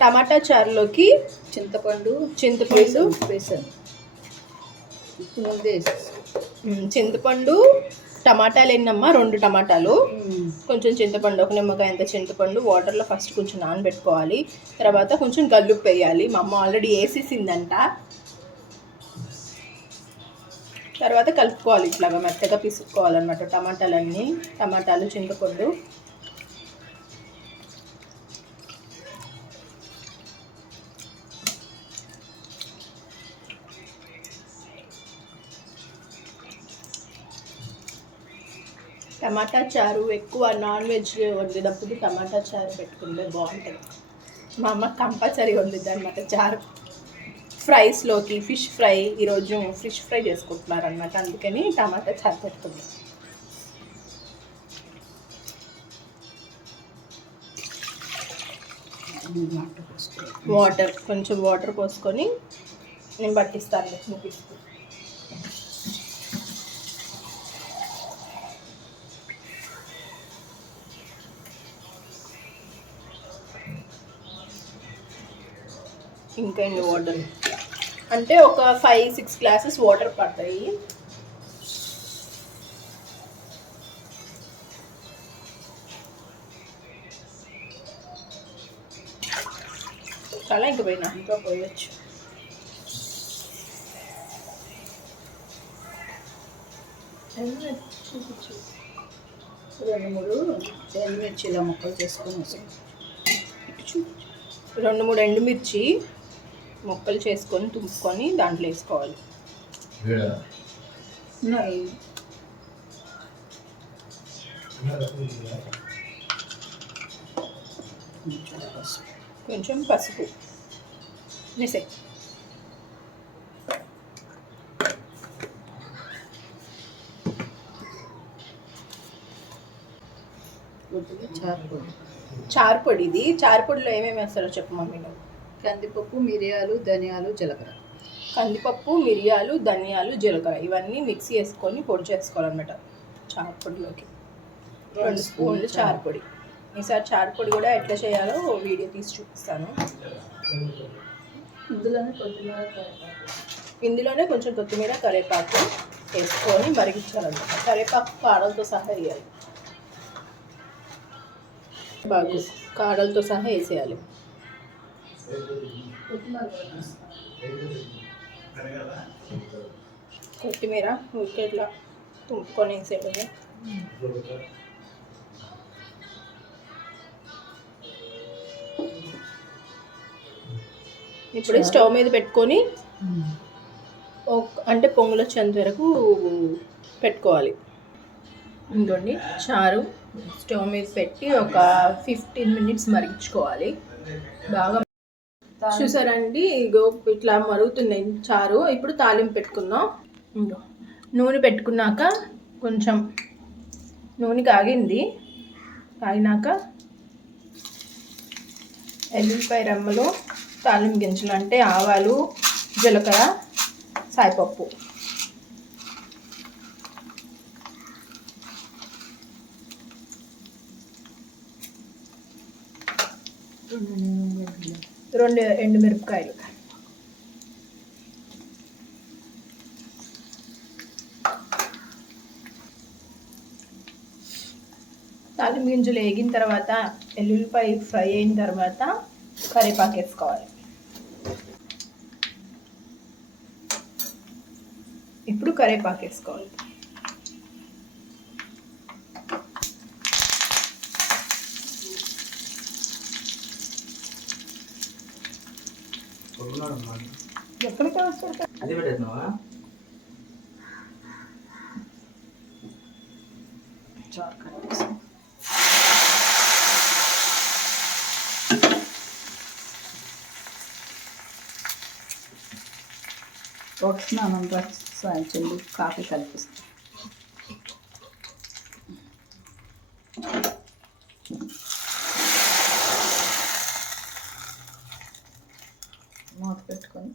టమాటా చారులోకి చింతపండు చింతపండు. వేసాను ముందే చింతపండు టమాటాలు ఎన్నమ్మా రెండు టమాటాలు. కొంచెం చింతపండు ఒక నిమ్మకాయ అంత చింతపండు వాటర్లో ఫస్ట్ కొంచెం నానబెట్టుకోవాలి. తర్వాత కొంచెం గల్లుప్పు వేయాలి. మా అమ్మ ఆల్రెడీ వేసేసిందంట. తర్వాత కలుపుకోవాలి ఇట్లాగా మెత్తగా పిసుక్కోవాలన్నమాట టమాటాలన్నీ. టమాటాలు చింతపండు. టమాటా చారు ఎక్కువ నాన్ వెజ్ వండినప్పుడు టమాటా చారు పెట్టుకుంటే బాగుంటుంది. మా అమ్మ కంపల్సరీ వండిద్ది అనమాట చారు. ఫ్రైస్లోకి ఫిష్ ఫ్రై ఈరోజు ఫిష్ ఫ్రై చేసుకుంటున్నారు అనమాట అందుకని టమాటా చారు పెట్టుకుంది. వాటర్ కొంచెం వాటర్ పోసుకొని నేను పట్టిస్తాను ముగిస్తూ ఇంకా ఎన్ని వాటర్. అంటే ఒక ఫైవ్ సిక్స్ గ్లాసెస్ వాటర్ పడతాయి. చాలా ఇంకా పోయినా ఇంకా పోయచ్చు. రెండు మూడు ఎండుమిర్చిలా మొక్కలు చేసుకొని వస్తాం రెండు మూడు ఎండుమిర్చి ముక్కలు చేసుకొని తుంపుకొని దాంట్లో వేసుకోవాలి. కొంచెం పసుపు. వేసే. చారు పొడి. ఇది చారు పొడిలో ఏమేమి వేస్తారో చెప్పు మమ్మీ నువ్వు. కందిపప్పు మిరియాలు ధనియాలు జీలకర్ర. కందిపప్పు మిరియాలు ధనియాలు జీలకర్ర ఇవన్నీ మిక్సీ వేసుకొని పొడి చేసుకోవాలన్నమాట. చారు పొడిలోకి. రెండు స్పూన్లు చారు. పొడి. ఈసారి చారు పొడి కూడా ఎట్లా చేయాలో వీడియో తీసి చూపిస్తాను. ఇందులోనే కరివేపాకు. ఇందులోనే కొంచెం కొత్తిమీర కరివేపాకు వేసుకొని మరిగించాలన్నమాట. కరివేపాకు కాడలతో సహా వేయాలి. బాగు కాడలతో సహా వేసేయాలి. కొత్తిమీర కూడా ఊరికే ఇట్లా తుంపుకొని వేసేయడమే ఇప్పుడు స్టవ్ మీద పెట్టుకొని అంటే పొంగులు వచ్చేంత వరకు పెట్టుకోవాలి. ఇంకోండి చారు స్టవ్ మీద పెట్టి ఒక ఫిఫ్టీన్ మినిట్స్ మరిగించుకోవాలి. బాగా చూసారండి? ఇగో ఇట్లా మరుగుతుంది చారు. ఇప్పుడు తాలింపు పెట్టుకుందాం. నూనె పెట్టుకున్నాక కొంచెం నూనె కాగింది. కాగినాక ఎల్లుల్లిపాయ రెమ్మలు తాలింపు గింజలు అంటే ఆవాలు జీలకర్ర సాయిపప్పు. రెండు ఎండుమిరపకాయలు. తాలింపు గింజలు వేగిన తర్వాత ఎల్లుల్లిపాయ ఫ్రై అయిన తర్వాత కరివేపాకు వేసుకోవాలి. ఇప్పుడు కరివేపాకు వేసుకోవాలి. ఎక్కడికి వస్తారు అది పెట్టేస్తున్నావా చారు కట్టేసాం. ఒక స్నానం చెల్లి కాఫీ కల్పిస్తాను మూత పెట్టుకొని